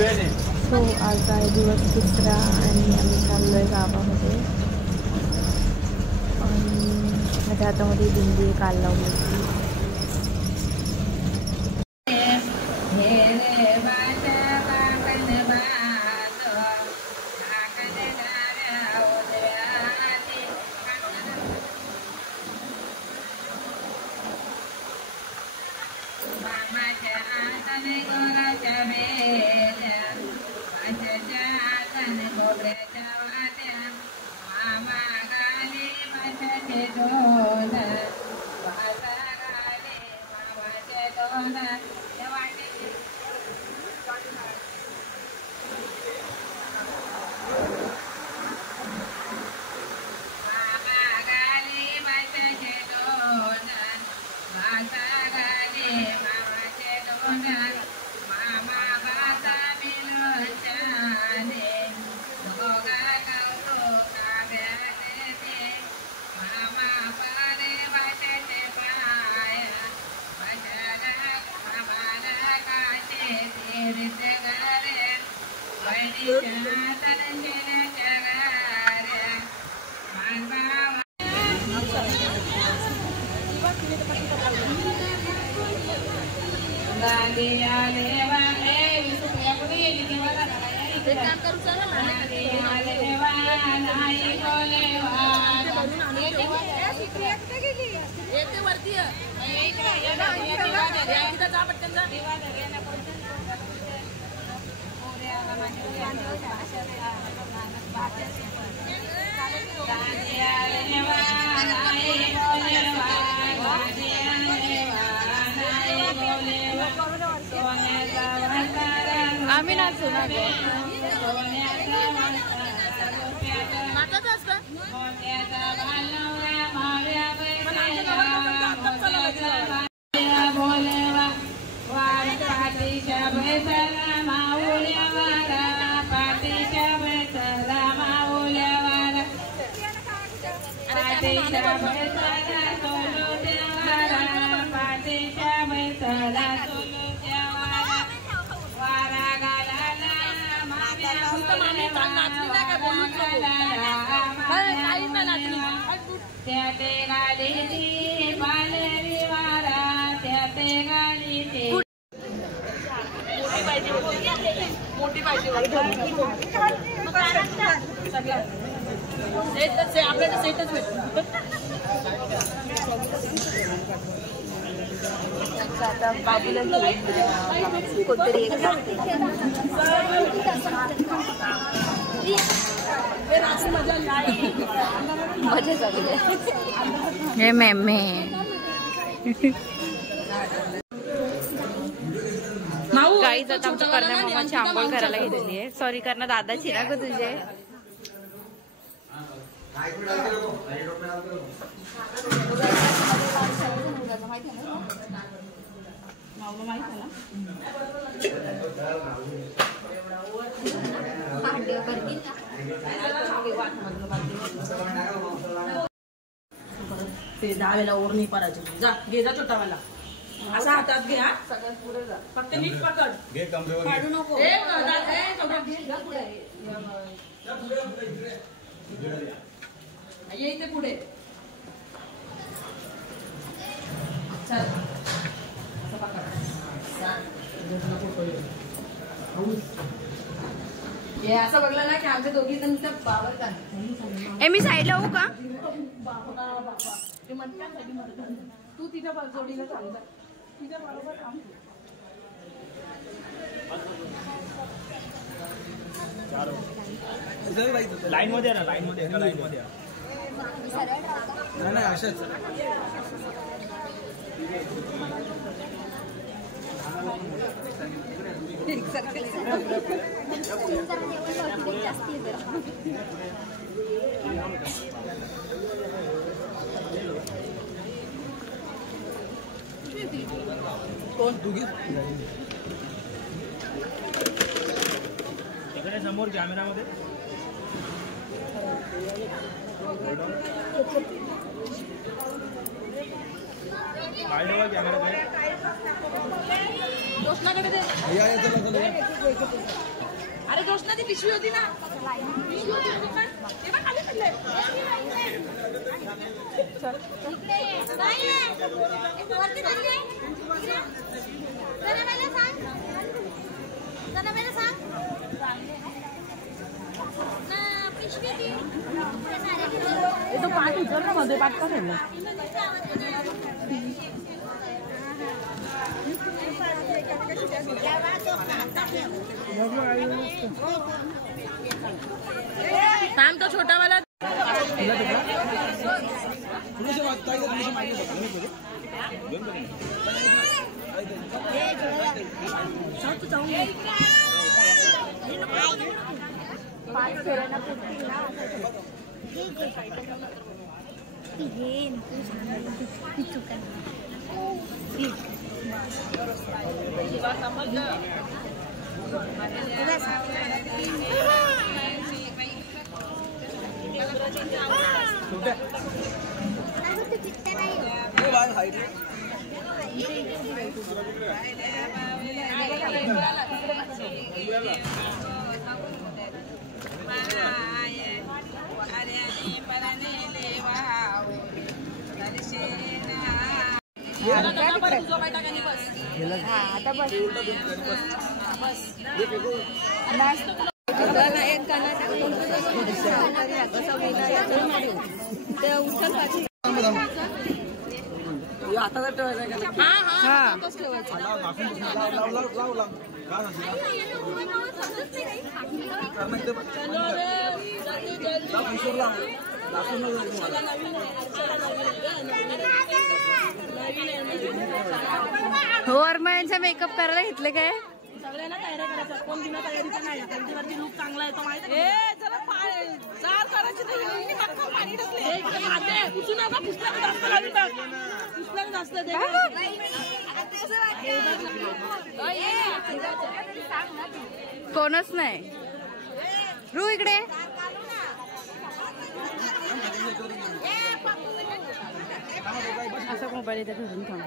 So आज आहे दिवस तिसरा आणि आम्ही चाललो आहे गावामध्ये आणि माझ्या हातामध्ये दिंडी काल लावली होती. आम्ही नाचू ना मोठी पाहिजे आपल्याला सेटच भेटतो. आता बाबूला कोणतरी मजा झाली हे मॅमे गाईज. आता आमच्या कर्णा मामाची आंघोळ करायला घेतली आहे. सॉरी कर्णा दादाची ना ग तुझे. ते 10 वेळा ओरणी परायची. जा घे जा छोटावाला असा हातात घे. हा सगळ्यात पुढे जा. फक्त नीट पकड. घे कमरेवर काढू नको. ये इथे पुढे चल. असं पकड. हे असं बघलं ना की आमच्या दोघी जण बाबा का मी साईडला होऊ का. ते म्हणण्यासाठी म्हणतात तू तिच्या जोडीला चालता तिच्या बरोबर काम. लाईन मध्ये ना लाईन मध्ये लाईन मध्ये नाही अशाच. कोण तू घे इकडे समोर कॅमेरामध्ये. कॅमेरा जोशनाकडे दे. अरे जोशना ती पिशवी होती ना, पिशवी होती ना, ते बघ खाली पडलंय. तो पाठ उचल ना मध्ये, पाठ पण आहे. काम तो छोटा वाला आता बस हो अरमायांचा मेकअप करायला घेतले काय? सगळ्यांना तयारी करायचं. कोण बिना तयारीचं नाही. हल्दीवरती लुक चांगला आहे तो माहिती आहे. जरा जार करायची नाही. पाणी टाकले पुसू नका. पुसल्याला जास्त लागतात. पुसल्याला जास्त दे. कोणच नाही. रू इकडे असं मोबाईल इथे धरून थांब.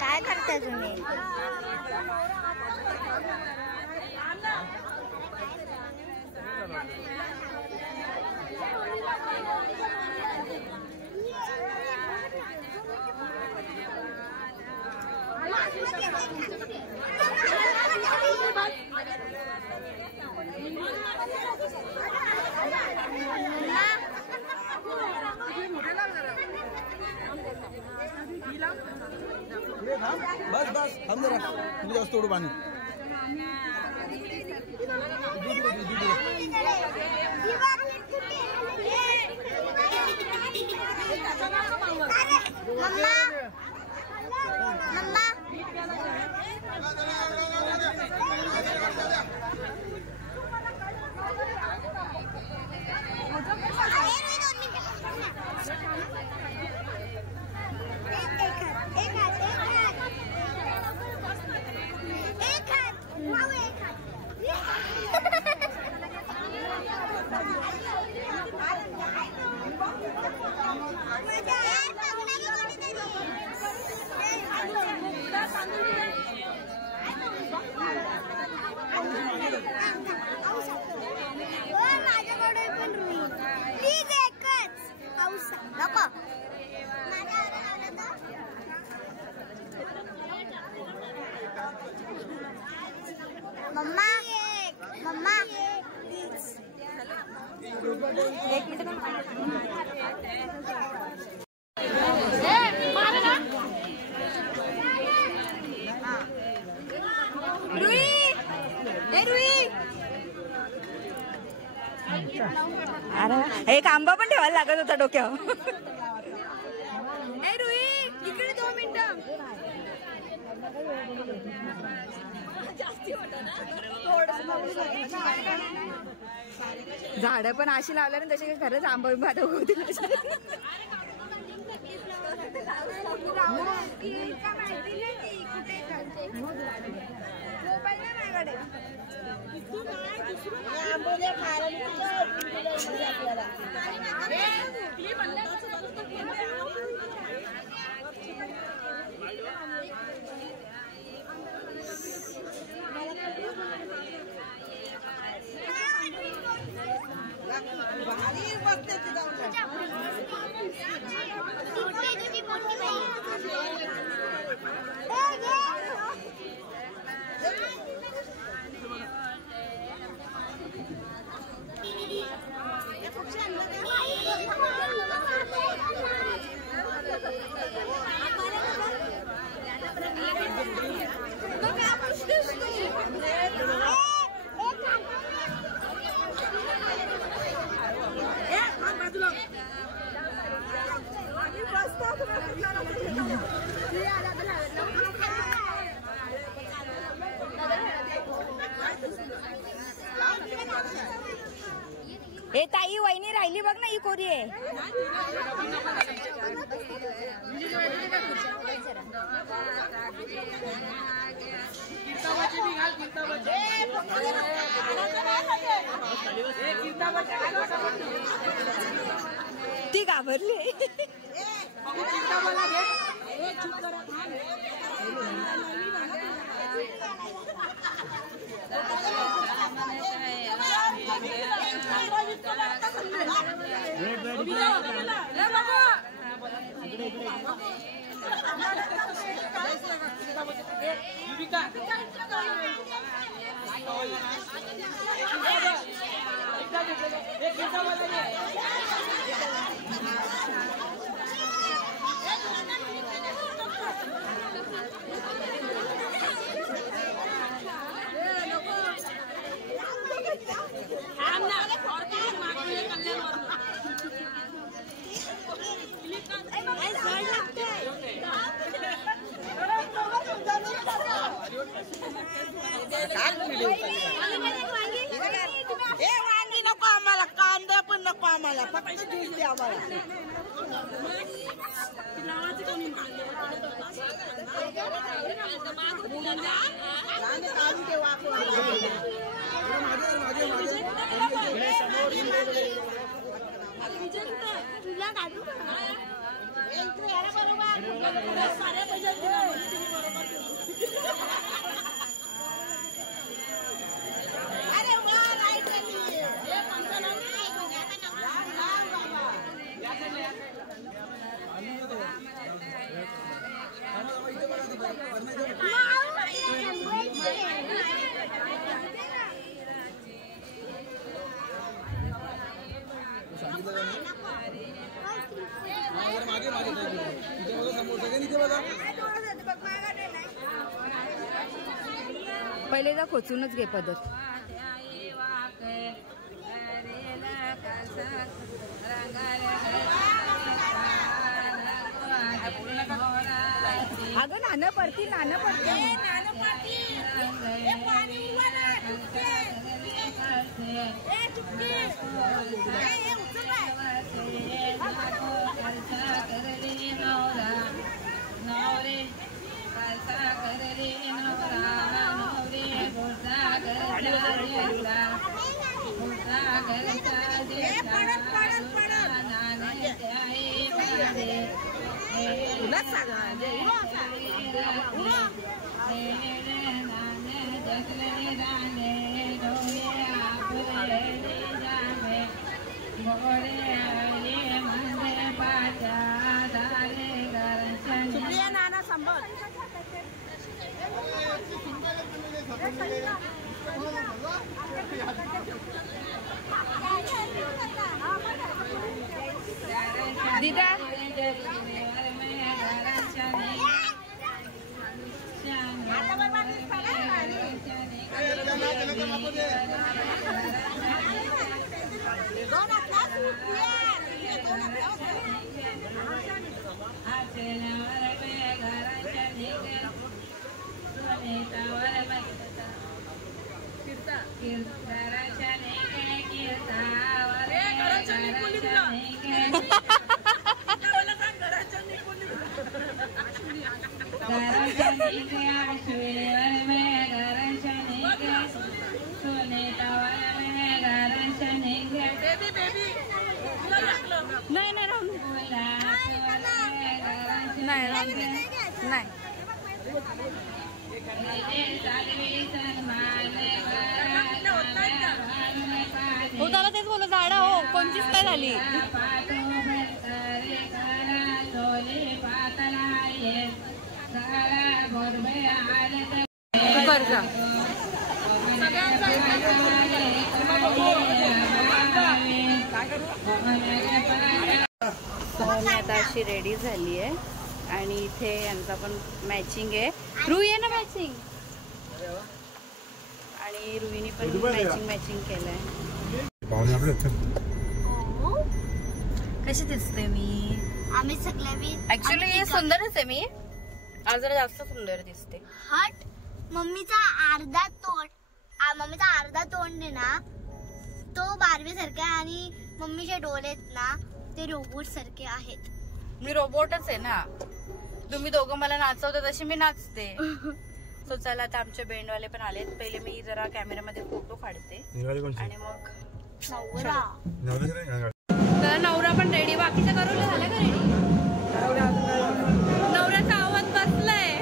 काय करताय तुम्ही? बस बस थांब जरा. तुझी जास्त थोडं पाणी. माझ्याकडे पण रुई प्लीज एकच पाऊस नको. मम्मा मम्मा एक मिनिट. रुई रुई एक आंबा पण ठेवायला लागत होता डोक्यावर. इकडे 2 मिनिटं. झाडं पण अशी लावल्या ना तसे खरंच आंबा बिंबा आता होतील. ए ताई वहिनी राहिली बघ ना ही कोरी आहे. ती घाबरली. वांगी नको आम्हाला, कांदा पण नको आम्हाला, फक्त ज्यूस द्या आम्हाला. तुला काढू अरे वा, राईट मागे मागे समोर सगळे इथे बघा. पहिले जा खोचूनच घे पदर. अगं नाणं पडतील, नाणं पडतील. सुप्रिया नाना संभल. दीदा दोन हो त्याला तेच बोलू झाडा हो कोणतीच काय झाली मी आता अशी रेडी झाली आहे आणि इथे यांचा पण मॅचिंग आहे रुई आहे ना मॅचिंग आणि रुईने पण मॅचिंग केलंय कशी दिसते मी आम्ही सगळे ऍक्च्युली हे सुंदरच आहे मी आज जरा जास्त सुंदर दिसते हट मम्मीचा अर्धा तोंड आहे ना तो बार्बी सारखा आणि मम्मीचे डोळे आहेत ना ते रोबोट सारखे आहेत मी रोबोटच आहे ना तुम्ही दोघं मला नाचवता तशी मी नाचते सो चला आता आमचे बेंडवाले पण आलेत पहिले मी जरा कॅमेरामध्ये फोटो काढते आणि मग तर नवरा पण रेडी बाकीचं करून झालं का रेडी नवऱ्याचा आवाज बसलाय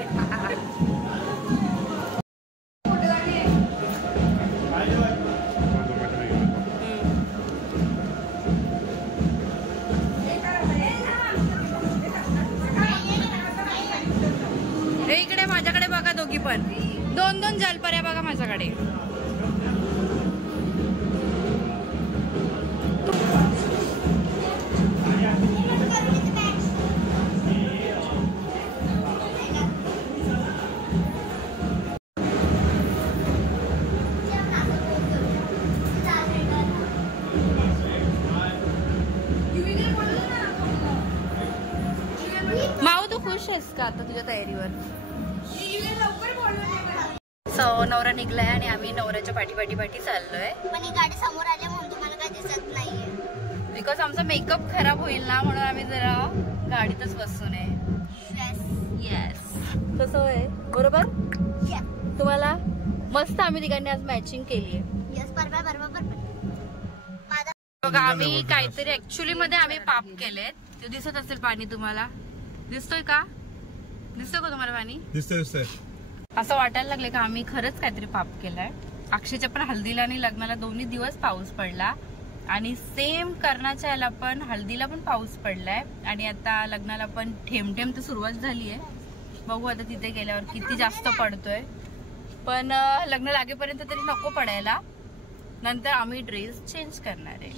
इकडे माझ्याकडे बघा दोघी पण दोन दोन जलपर्या बघा माझ्याकडे माऊ तू खुश आहेस का आता तुझ्या तयारीवर सो नवरा निघलाय आणि आम्ही नवऱ्याच्या पाठी चाललोय पण ही गाडी समोर आली म्हणून तुम्हाला काय दिसत नाहीये बिकॉज आमचा मेकअप खराब होईल ना म्हणून आम्ही जरा गाडीतच बसू नये येस कसं आहे बरोबर तुम्हाला मस्त आम्ही तिघांनी आज मॅचिंग केली आहे बघा आम्ही काहीतरी ऍक्च्युअली मध्ये आम्ही पाप केलेत ते दिसत असेल पाणी तुम्हाला दिसतोय का तुम्हाला पाणी दिसतंय असं वाटायला लागले का आम्ही खरंच काहीतरी पाप केलाय अक्षयच्या पण हल्दीला आणि लग्नाला दोन्ही दिवस पाऊस पडला आणि सेम कर्णाच्या याला पण हल्दीला पण पाऊस पडलाय आणि आता लग्नाला पण ठेम तर सुरुवात झाली आहे बघू आता तिथे गेल्यावर किती जास्त पडतोय पण लग्न लागेपर्यंत तरी नको पडायला नंतर आम्ही ड्रेस चेंज करणार आहे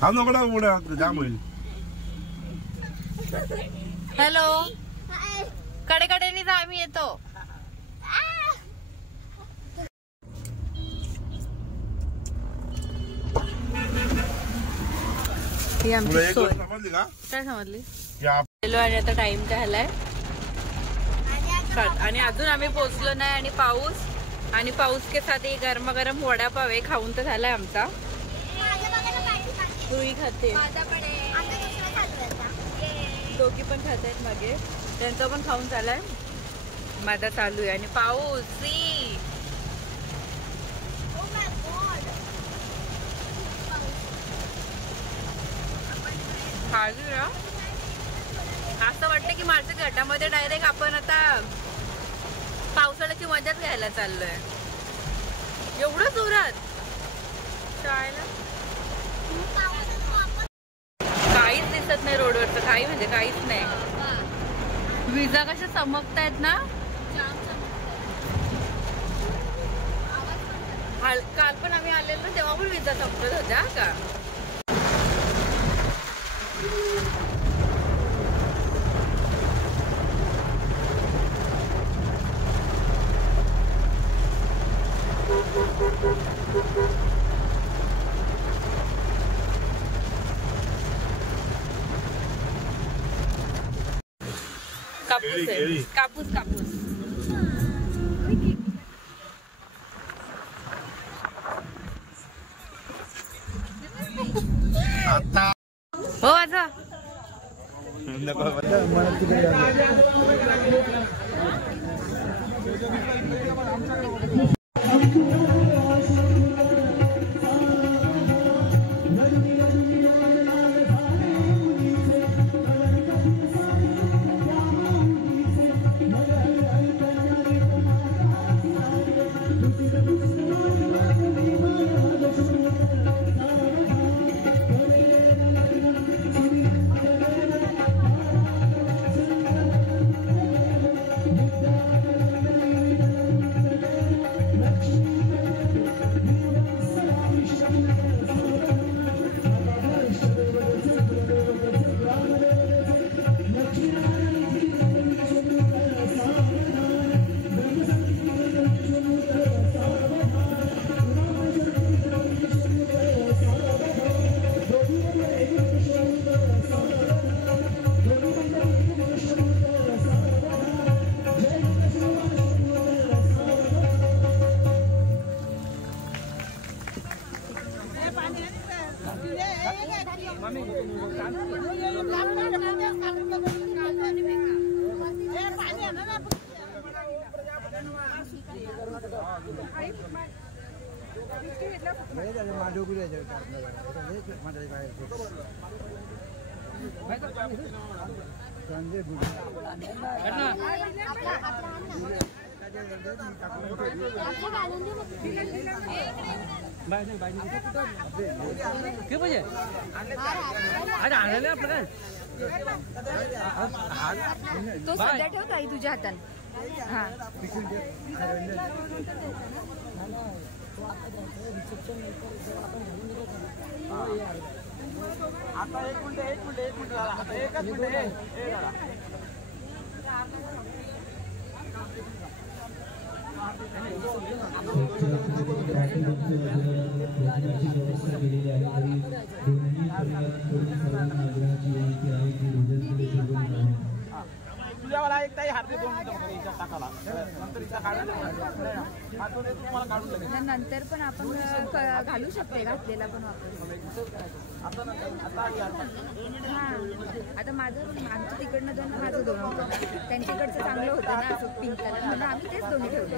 हा नकडा उड्या जाम होईल हॅलो कडेकडेनी जा आम्ही येतो ही आमची सोय काय समजली गेलो आणि आता टाइम काय झालाय आणि अजून आम्ही पोहोचलो नाही आणि पाऊस के साथ गरम वडापाव आहे खाऊन तर झालाय आमचा रुई खाते दोघी पण खात आहेत मागे त्यांचं पण खाऊन झालाय माझा चालू आहे आणि पाऊस असं वाटतं की माझ्या घाटामध्ये डायरेक्ट आपण आता पावसाळ्याची मजाच घ्यायला चाललोय एवढं जोरात शाळेला काहीच दिसत नाही रोडवरचं काही म्हणजे काहीच नाही विजा कशा चमकतायत ना काल पण आम्ही आलेलो ना तेव्हा पण विजा चमकत होत्या का. कापूस आहे. कापूस कापूस हो आता तो सध्या ठेव ताई तुझ्या हाताने. हा आता एक मिनिट आता एकच मिनिट. तुझ्यावाला एक ताई हात 2 मिनिटं टाकाला नंतर पण आपण घालू शकते घातलेला पण वापरू. आता माझं आमच्या तिकडनं 2 माझं 2 होतं त्यांच्याकडचं चांगलं होतं ना असं पिंक कलर म्हणून आम्ही तेच दोन्ही ठेवले.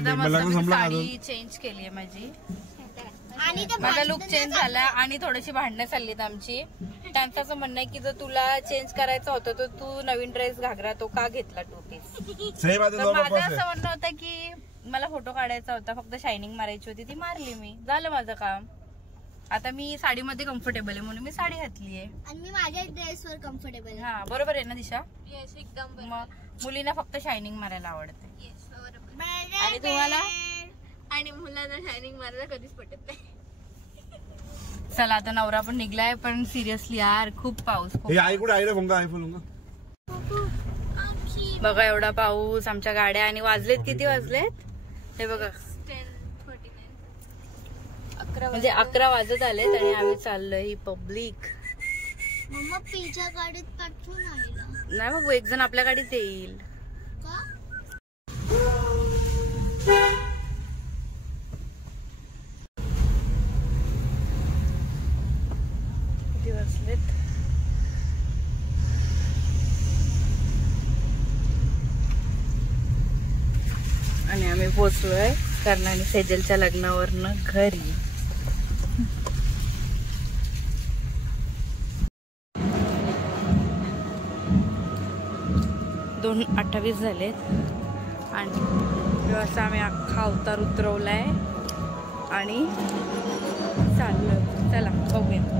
आता मस्त साडी चेंज केली आहे माझी. आणि ते माझा लुक चेंज झाला आणि थोडीशी भांडणं चाललीत आमची. त्यांचं असं म्हणणं आहे की जर तुला चेंज करायचं होतं तर तू नवीन ड्रेस घागरा तो का घेतला 2 पीस. माझं असं म्हणणं होतं की मला फोटो काढायचा होता, फक्त शायनिंग मारायची होती, ती मारली मी, झालं माझं काम. आता मी साडीमध्ये कम्फर्टेबल आहे म्हणून मी साडी घातली आहे आणि मी माझ्या ड्रेसवर कम्फर्टेबल आहे. हा बरोबर आहे ना दिशा. येस एकदम मग मुलींना फक्त शायनिंग मारायला आवडते. येस बरोबर. आणि तुम्हाला? आणि मुलांना शायनिंग मारायला कधीच पटत नाही. चला आता नवरा पण निघलाय, पण सिरियसली यार खूप पाऊस. बघा एवढा पाऊस, आमच्या गाड्या. आणि वाजलेत किती वाजलेत हे बघा, 10:49 म्हणजे 11 वाजत आलेत आणि आम्ही चाललोय. ही पब्लिक मम्मा पिझ्झा गाडीत पाठवून आलेला नाही, मग एक जण आपल्या गाडीत येईल का? किती वाजलेत. आणि आम्ही पोचलोय कर्णा आणि सेजलच्या लग्नावरनं घरी. दोन 28 झालेत आणि असा आम्ही अख्खा अवतार उतरवलाय आणि चाललोय. चला बघूया.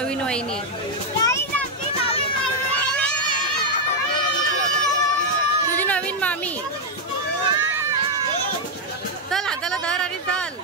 नवीन वहिनी, तुझी नवीन मामी. चल हाताला धर आणि चल.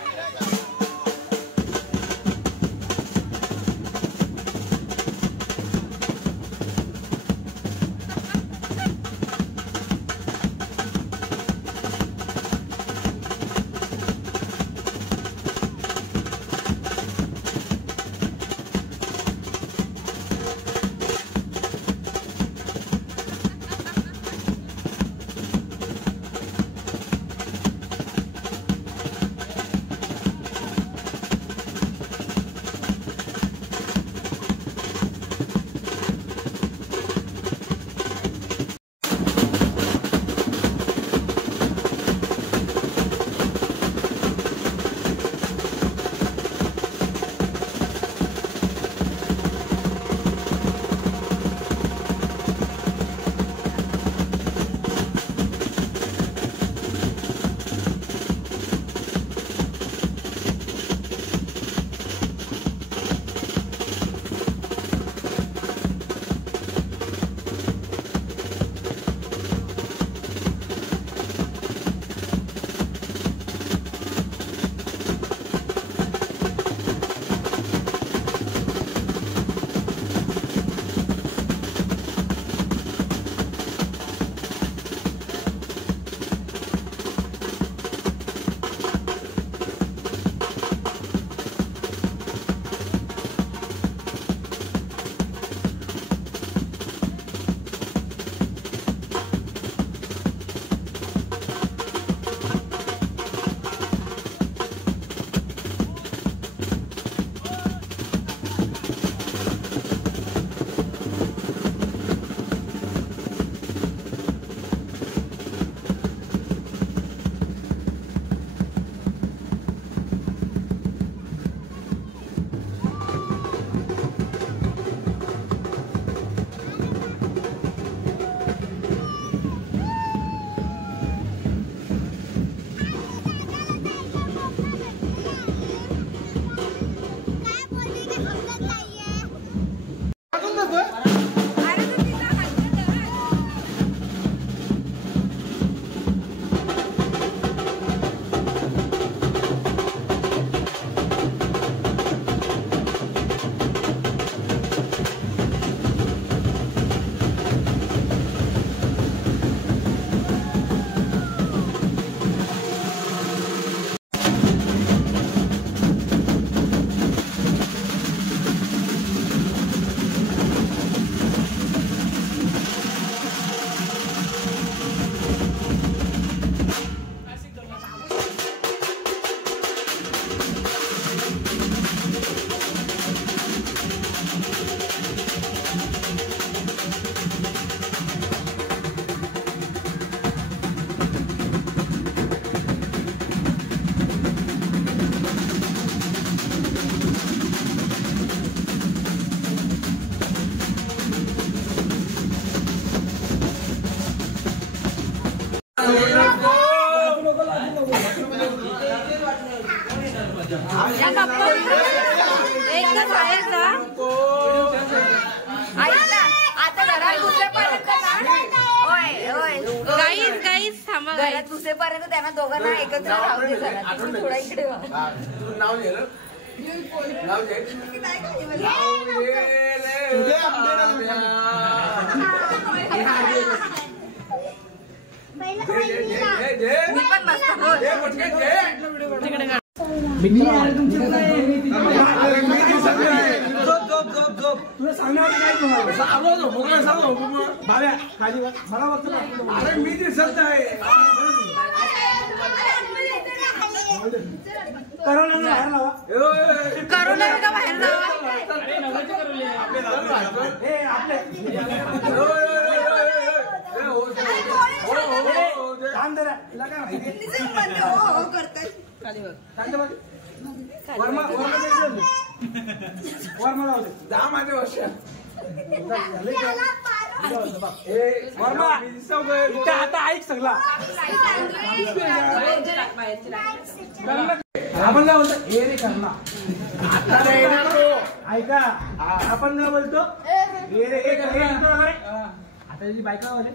घरात घुसेपर्यंत त्यांना दोघांना एकत्र राहू दे जरा. थोडा इकडे नाव घे मी पण मस्त तुला सांगणार अरे मी दिसत आहे करोना का बाहेर जावा जा माझे वर्ष आता ऐक सगळा आपण काय बोलतो हे रे करणार आता ऐका आपण काय बोलतो आता त्याची बायका वाले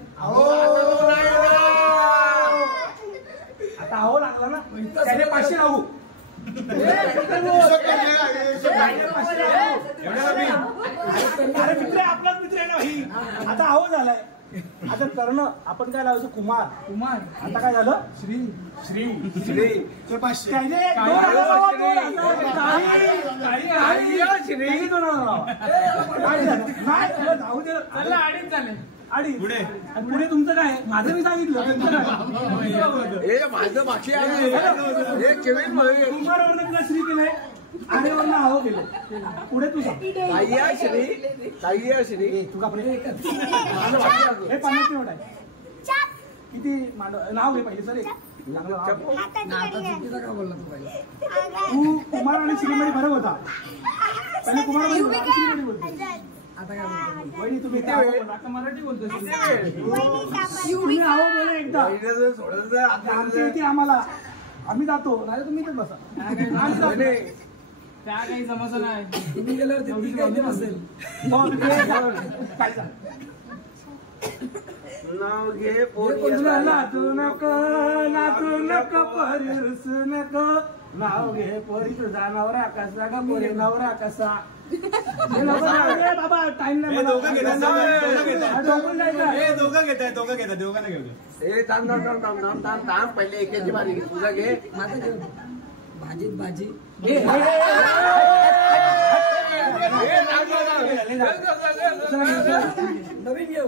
आता आहो लागला ना त्याने 500 आहो अरे मित्र आपलाच मित्र आहे ना भाई आता आहो झालाय आता करणं आपण काय लावायचं कुमार आता काय झालं श्री अडीच पुढे तुमचं काय माझं मी सांगितलं माझं बाकी कुमारवरनं तुला श्री केलंय आणि वरनं आहो केलं पुढे तू सांग श्री तू का पुढे हे 50 मिनिट आहे किती नाव घे पहिले सर तू कुमार आणि श्रीमध्ये फरक होता पहिले कुमार श्रीमध्ये बोलतो आता काय बोलतो तुम्ही आता मराठी बोलतो तुम्ही आहो बोला एकदा आमच्या इथे आम्हाला आम्ही जातो नाही तुम्ही इथेच बसा त्या काही समस्या नाही तुम्ही गेल्यावर तेवढी काही नसेल काय सांग नाव घे नाचू नको परिसू नको नाव घे पोरी तुझा नवरा कसा ग पोरी नवरा कसा बाबा टाइम नाही दोघं घेतात पहिले एकाची बारी घे तुझा घे माझं घे भाजी नवीन घेऊ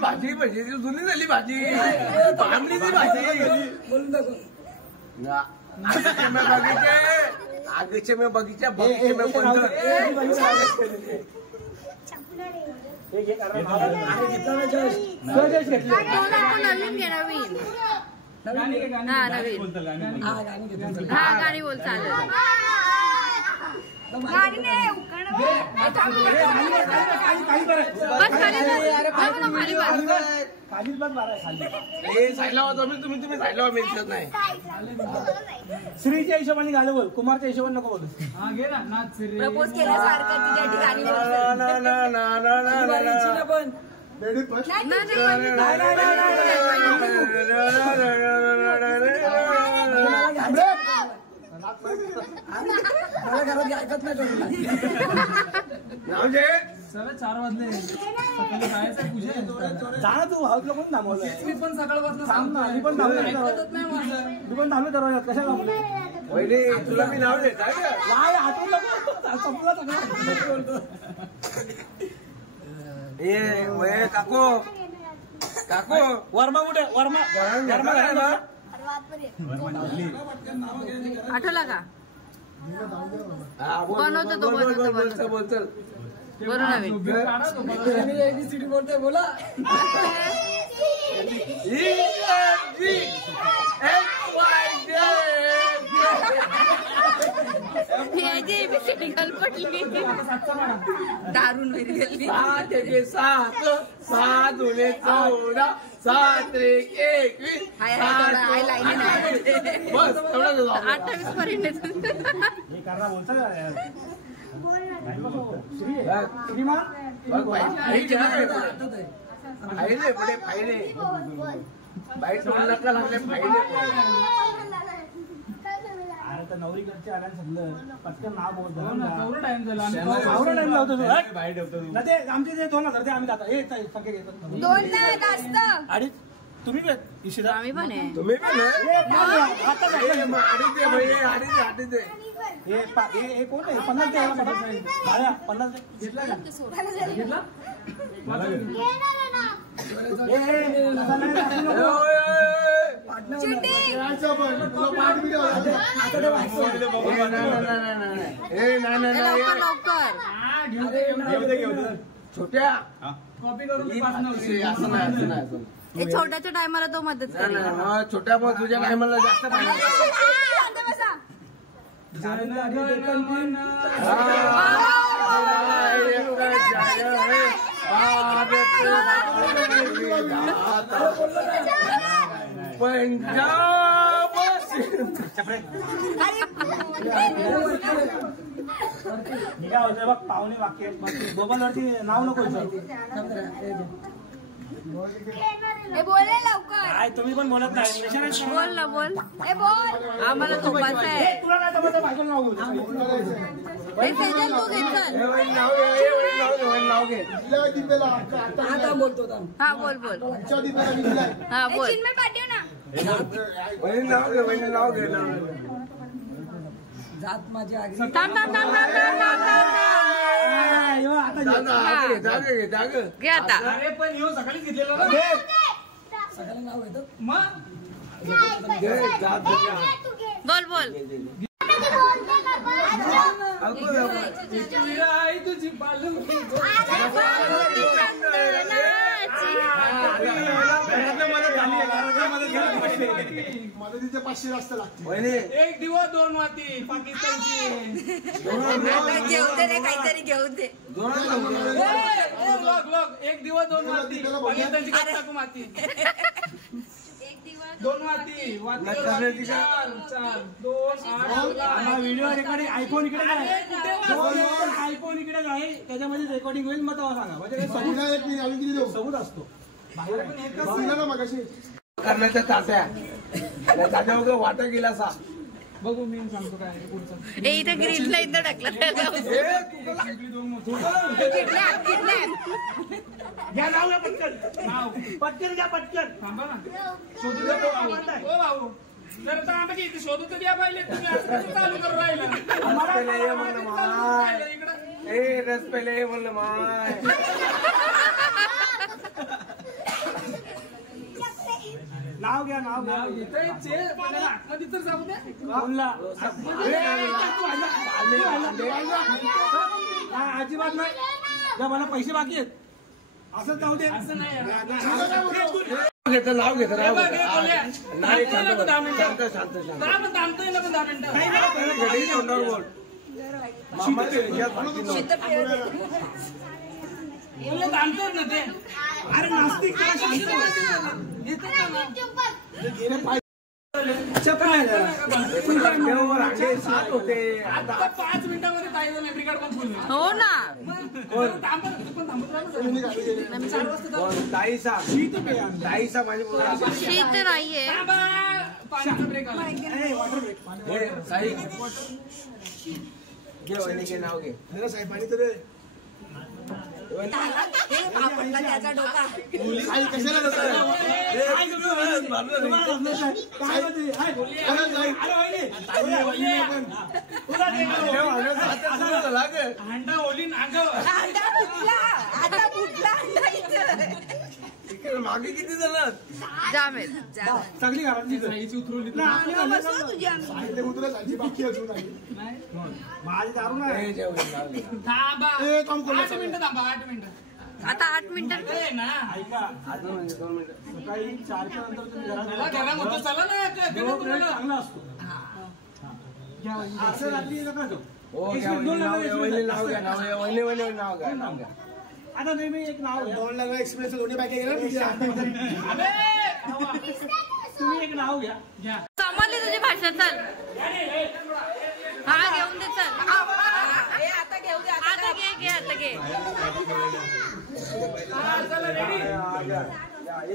भाजी जुनी झाली भाजी भांबलीची भाजी बोलून दाखव आगीचे में बगीचा बगीचे में पंधर गाणी बोल चालेल श्रीच्या हिशोबाने गाणं बोल कुमारच्या हिशोबाने नको बोलू प्रपोज केल्यासारखं तिच्या ठिकाणी ऐकत नाही सर 4 वाजले सकाळी जायचं पूजा जा तू हाऊसला कोण थांबवलं मी पण सकाळपासून सांगतो मी पण थांबलो दरवाजात कशा थांबले पहिले तुला मी नाव देत हातून संपला सगळं काकू वर्मा कुठे वर्मा आठवला का बनवतो तो बोलतो बरोबर बोलतोय बोला दारून गेली 7 दुने 14 7 1 बस 28 पर्यंत नवरीकडचे आल्या समजलं पटकन नाव बोलतो आमचे जे 2000 ते आम्ही जातो सगळे घेतो 2 नाही जास्त अडीच तुम्ही इशिरा आम्ही पण आहे तुम्ही पण हे कोण आहे 50 घेतला छोट्या कॉपी करून छोट्याच्या टायमाला तो मदत करेल छोट्या तुझ्या टायमाला जास्त पंजाब मी काय होतंय बघ पाहुणे वाक्य मोबाईल वरती नाव नको बोले लवकर. काय तुम्ही पण बोलत नाही. बोल ना बोल. बोल. आम्हाला झोपायचं आहे. तुला नाही जमत बायकोला नाव घेऊ. सेजल तू घे चल. आता बोलतो हा बोल बोल. हा बोल. चिन्मय पाठव ना. जात माझी आगरी. थांब थांब थांब थांब थांब थांब थांब. घे आता. अरे पण येऊ सकाळीच घेतलेलं ना. सगळ्यांना नाव येतं. मग बोल बोल. आई तुझी बालू मदतीचे 500 जास्त लागते. एक दिवस 2 वाती पाकिस्तानची. घेऊ दे रे काहीतरी घेऊ दे. लोक एक दिवस 2 वाती पाकिस्तानची टाकू माती. 2 वाती वाती 4 2 8 व्हिडिओ रेकॉर्डिंग आयफोन इकडे आयफोन इकडे आहे त्याच्यामध्ये रेकॉर्डिंग होईल मग तेव्हा सांगा म्हणजे सबूत असतो करण्याच्या तात्या तात्या वगैरे वाटा गेला असा. बघू मी सांगतो काय पुढचं. ए इथे ग्रीनला इथं टाकला. घ्या नाव घ्या पटकन. पटकन घ्या पटकन. थांबा ना. शोधू दे ओ भाऊ. तर थांबा की इथे शोधू तर द्या पाहिले. तुम्ही असं चालू करून राहिला. रस पहिले म्हणलं माय नाव घ्या नाव घ्या. आतमध्ये तर जाऊ द्या. कोणला अजिबात नाही. मला पैसे बाकी आहेत असं जाऊ दे. असं नाही घेतं नाव घेतं नाव नाही. शांत शांत शांत आपण थांबतोय ना पण 10 मिनिटं. तोंडावर बोल. मामाच्या ह्याच्यात बोललं थांबतोय ना ते. अरे नास्तिक होते. आता 5 मिनिटामध्ये काही जण ब्रिगेड पण फुल. हो ना. ताईसा माझी शीत नाहीये. पाण्याचा ब्रेक आला. साई घे वहिनी नाव घे. साहेब पाणी तर त्याचा डोका. साई कशाला हांडा ओलीन अंडा फुटला. आता फुटला अंडा इथं. मागे किती जण जामेल. सगळी घरातली उतरवली. उतरायची बाकी अजून माझी दारू नाही. थांबा 8 मिनिटं थांबा 8 मिनिटं. आता 8 मिनिटं आहे ना. ऐका सकाळी 4च्या नंतर तुम्ही मला घरात घरामध्ये चला ना. चांगला असतो. असं रात्री नका जाऊ. हो घ्या वहिनी नाव घ्या. वहिनी नाव घ्या. आता नेहमी एक नाव 2 लाख एक्सप्रेस दोन्ही बायका गेल्या. तुम्ही एक नाव घ्या. कमाली तुझी भाषा. चल हा घेऊन दे. चल आता घेऊ दे. आता घे आता घे. चला रेडी.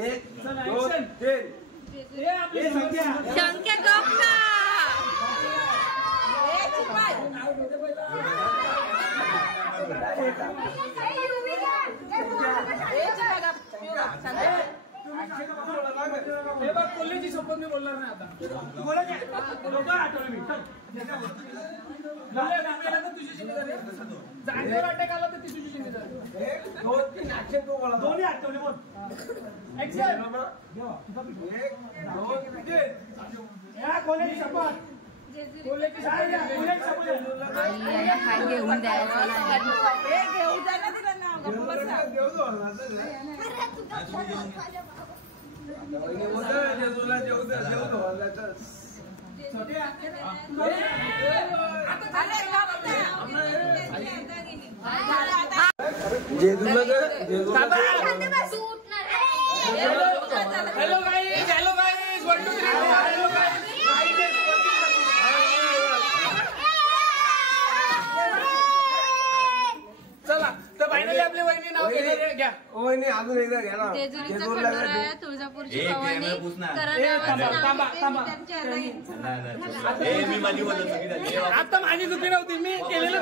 1 2 3 शंक्या गप ना. हे बघ कोल्हेची शपथ मी बोलणार नाही आता. तुझी जिम्मेदारी. जागेवर अटॅक आला तर ती तुझी जिम्मेदारी. 2 3 ऍक्शन तो बोला. दोन्ही आठवले बोल. ऍक्शन. 1 2 3 या कोल्याची शपथ. कोल्हेची शपथ. घेऊन द्यायचं घेऊ द्या ना तिला नाव. गप्प बसा. Hello guys. Hello guys. 1 2 3 hello guys. अजून एकदा घ्या ना. जेजुरीचा खंडोरा, तुळजापूरची भवानी, आता माझी चुकी नव्हती, मी केलेलं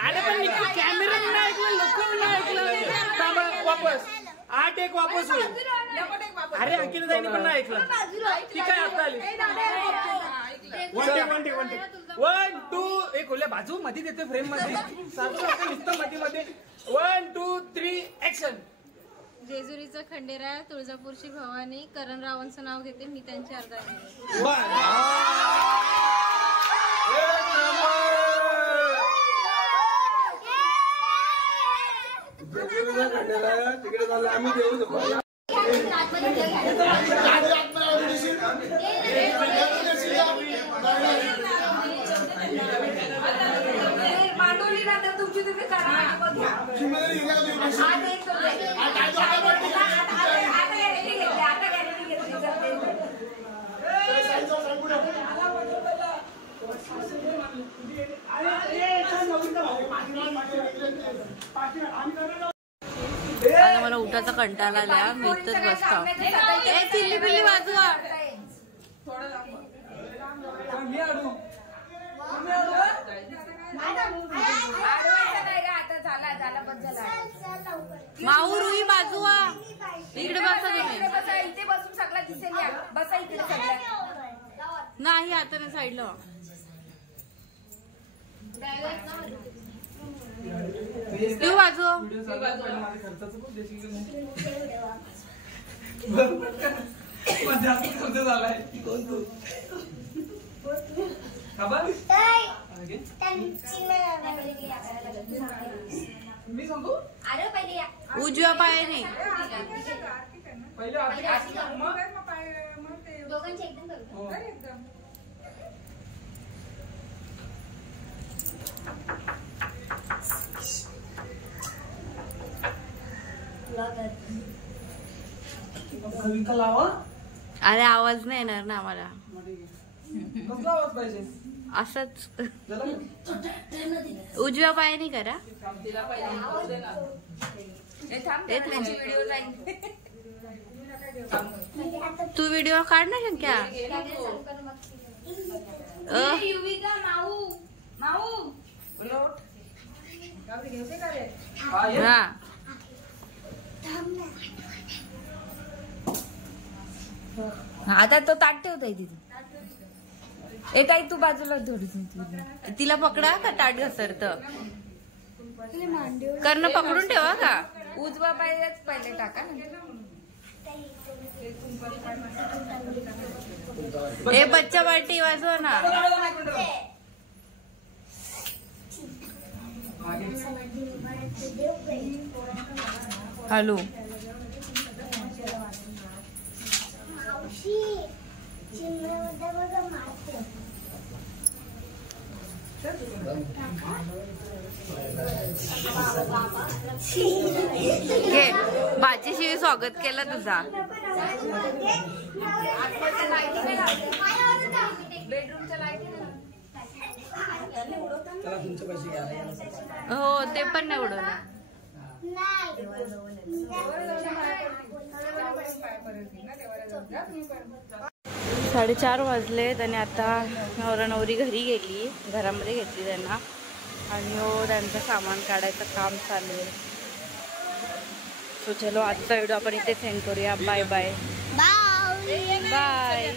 अरे पण कॅमेरा नाही ऐकलं, लोक नाही ऐकलं. थांबा, वापस 8 एक वापस होईल. अरे अंकिता ताईने पण नाही ऐकलं. ती काय आता आली. 1 2 एक होल्या बाजू मध्ये देते फ्रेम मध्ये सारखं नुसतं मध्ये 1 2 3 ऍक्शन. जेजुरीचा खंडेराय, तुळजापूरची भवानी, करणरावांचं नाव घेते मी, त्यांची अर्धांगिनी. तिकडे झालं आम्ही देऊ शकतो. मांडवली नंतर तुमची तुम्ही करा. आता मला उठाचा कंटाळा आला, मी इथंच बसतो. चिल्ली पिल्ली वाजवा. माऊ रुई बाजूवा. इकडे बसा तुम्ही. इथे बसून सगळा दिसेल. बसा इकडे सगळ्या. नाही आता ना साईडला. तू वाजव. जास्त खर्च झालाय. मी सांगू उजव्या पायाने. पहिले दोघांचे एकदम अरे आवाज नाही येणार ना आम्हाला. कसला आवाज पाहिजे. असंच उजव्या पायाने करा. तू व्हिडिओ काढ ना शंक्या. हा आता तो ताट ठेवताय तिथे. एक आई तू बाजूला थोडी. तिला पकडा का ताट घसरत. कर्ण पकडून ठेवा का. उजवा पायच पहिले टाका ना. ए बच्चा पार्टी वाजवा ना. हॅलो घे भाचीशिवाय स्वागत केलं तुझा. हो ते पण नाही उडवलं. 4:30 वाजलेत आणि आता नवरा नवरी घरी गेली. घरामध्ये घेतली त्यांना आणि हो त्यांचं सामान काढायचं काम चालू आहे. सो चलो आजचा व्हिडिओ आपण इथे सेंड करूया. Bye bye bye.